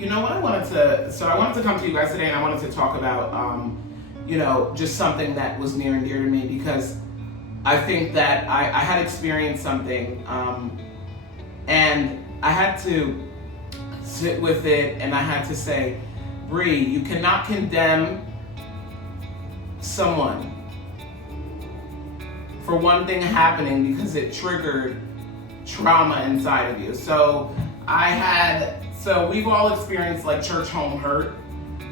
you know what I wanted to come to you guys today, and I wanted to talk about, just something that was near and dear to me, because I think that I had experienced something, and I had to sit with it, and I had to say, Bree, you cannot condemn someone for one thing happening because it triggered trauma inside of you. So we've all experienced like church home hurt,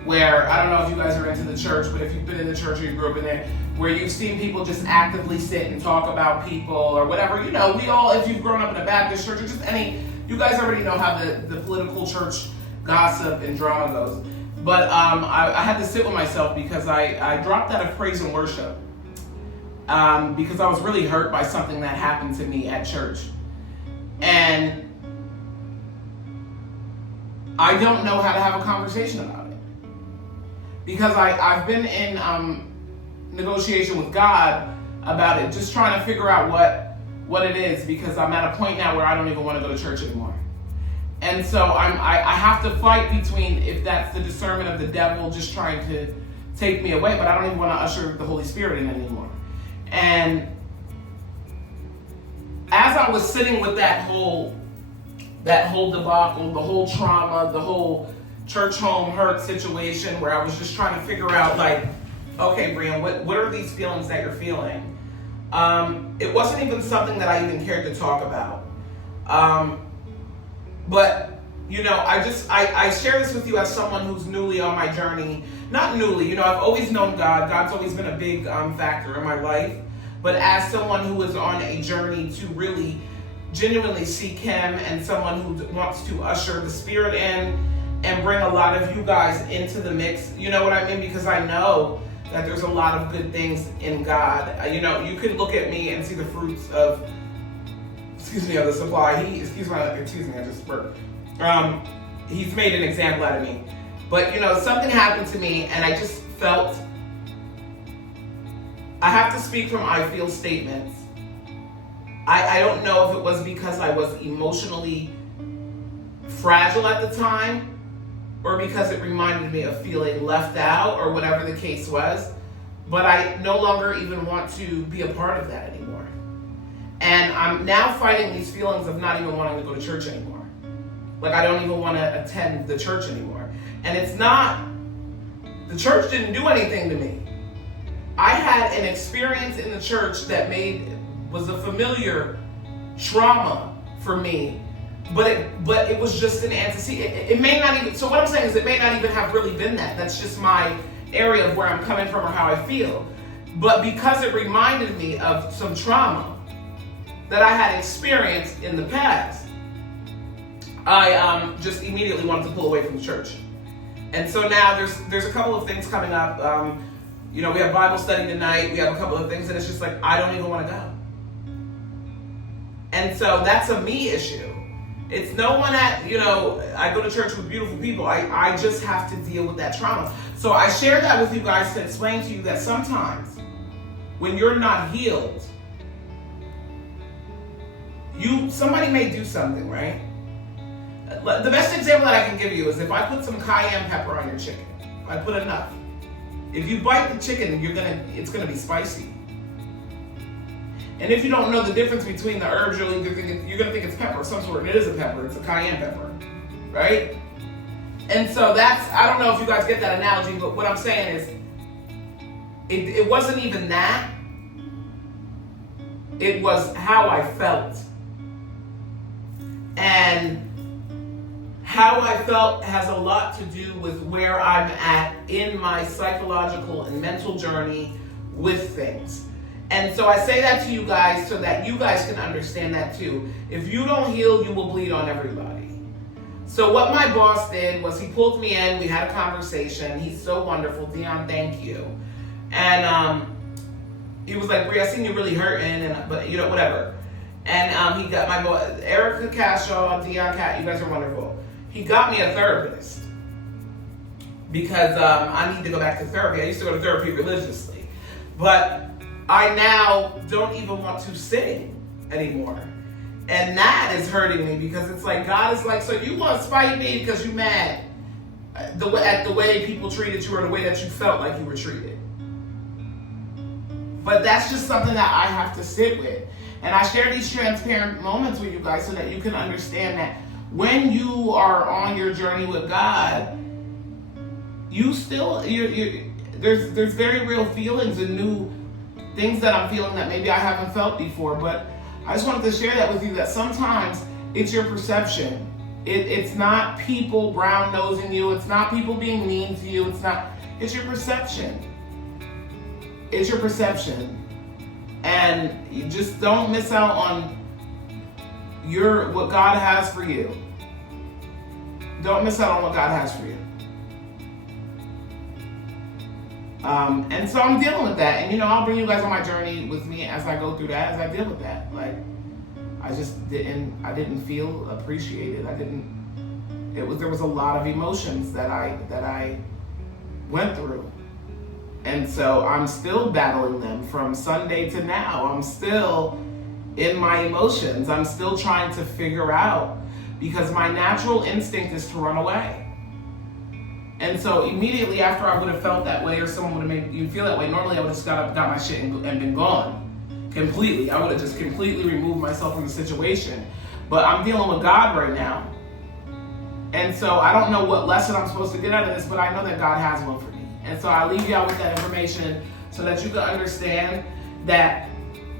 where, I don't know if you guys are into the church, but if you've been in the church or you grew up in there, where you've seen people just actively sit and talk about people or whatever. We all, if you've grown up in a Baptist church or just any, you guys already know how the political church gossip and drama goes. But I had to sit with myself because I dropped out of praise and worship because I was really hurt by something that happened to me at church. And I don't know how to have a conversation about it. Because I've been in negotiation with God about it, just trying to figure out what it is, because I'm at a point now where I don't even want to go to church anymore. And so I have to fight between if that's the discernment of the devil just trying to take me away, but I don't even want to usher the Holy Spirit in anymore. And as I was sitting with that whole debacle, the whole trauma, the whole church home hurt situation, where I was just trying to figure out, like, okay, Brian, what are these feelings that you're feeling? It wasn't even something that I even cared to talk about. But, I share this with you as someone who's newly on my journey. Not newly, I've always known God. God's always been a big factor in my life. But as someone who is on a journey to really genuinely seek Him, and someone who wants to usher the Spirit in and bring a lot of you guys into the mix, you know what I mean? Because I know that there's a lot of good things in God. You can look at me and see the fruits of the supply. I just burped. He's made an example out of me. But, something happened to me, and I just felt I have to speak from I feel statements. I don't know if it was because I was emotionally fragile at the time, or because it reminded me of feeling left out, or whatever the case was. But I no longer even want to be a part of that anymore. And I'm now fighting these feelings of not even wanting to go to church anymore. Like, I don't even want to attend the church anymore. And it's not, the church didn't do anything to me. I had an experience in the church that was a familiar trauma for me, but it was just an antecedent. It may not even, so what I'm saying is it may not even have really been that. That's just my area of where I'm coming from or how I feel. But because it reminded me of some trauma that I had experienced in the past, I just immediately wanted to pull away from the church. And so now there's a couple of things coming up. We have Bible study tonight. We have a couple of things, and it's just like, I don't even want to go. And so that's a me issue. It's no one I go to church with beautiful people. I just have to deal with that trauma. So I share that with you guys to explain to you that sometimes when you're not healed, somebody may do something, right? The best example that I can give you is if I put some cayenne pepper on your chicken. I put enough. If you bite the chicken, it's gonna be spicy. And if you don't know the difference between the herbs, you're gonna think it's pepper of some sort. It is a pepper. It's a cayenne pepper, right? And so I don't know if you guys get that analogy, but what I'm saying is, it wasn't even that. It was how I felt. And how I felt has a lot to do with where I'm at in my psychological and mental journey with things. And so I say that to you guys so that you guys can understand that too. If you don't heal, you will bleed on everybody. So what my boss did was he pulled me in, we had a conversation. He's so wonderful. Dion, thank you. And he was like, Brie, I seen you really hurting, but whatever. And he got my boss, Erica Cashaw, Dion Cat, you guys are wonderful. He got me a therapist because I need to go back to therapy. I used to go to therapy religiously, but I now don't even want to sing anymore. And that is hurting me because it's like, God is like, so you want to spite me because you mad. the way people treated you or the way that you felt like you were treated. But that's just something that I have to sit with. And I share these transparent moments with you guys so that you can understand that when you are on your journey with God, you still, there's very real feelings and new things that I'm feeling that maybe I haven't felt before. But I just wanted to share that with you, that sometimes it's your perception. It's not people brown nosing you. It's not people being mean to you. It's your perception. It's your perception. And you just don't miss out on what God has for you. Don't miss out on what God has for you. And so I'm dealing with that. And I'll bring you guys on my journey with me as I go through that, as I deal with that. Like, I didn't feel appreciated. There was a lot of emotions that I went through. And so I'm still battling them from Sunday to now. I'm still in my emotions. I'm still trying to figure out, because my natural instinct is to run away. And so immediately after I would have felt that way, or someone would have made you feel that way, normally I would have just got my shit and been gone completely. I would have just completely removed myself from the situation. But I'm dealing with God right now. And so I don't know what lesson I'm supposed to get out of this, but I know that God has one for me. And so I leave y'all with that information so that you can understand that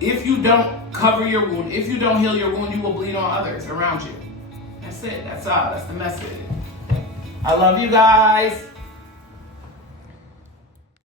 if you don't cover your wound, if you don't heal your wound, you will bleed on others around you. That's it. That's all. That's the message. I love you guys.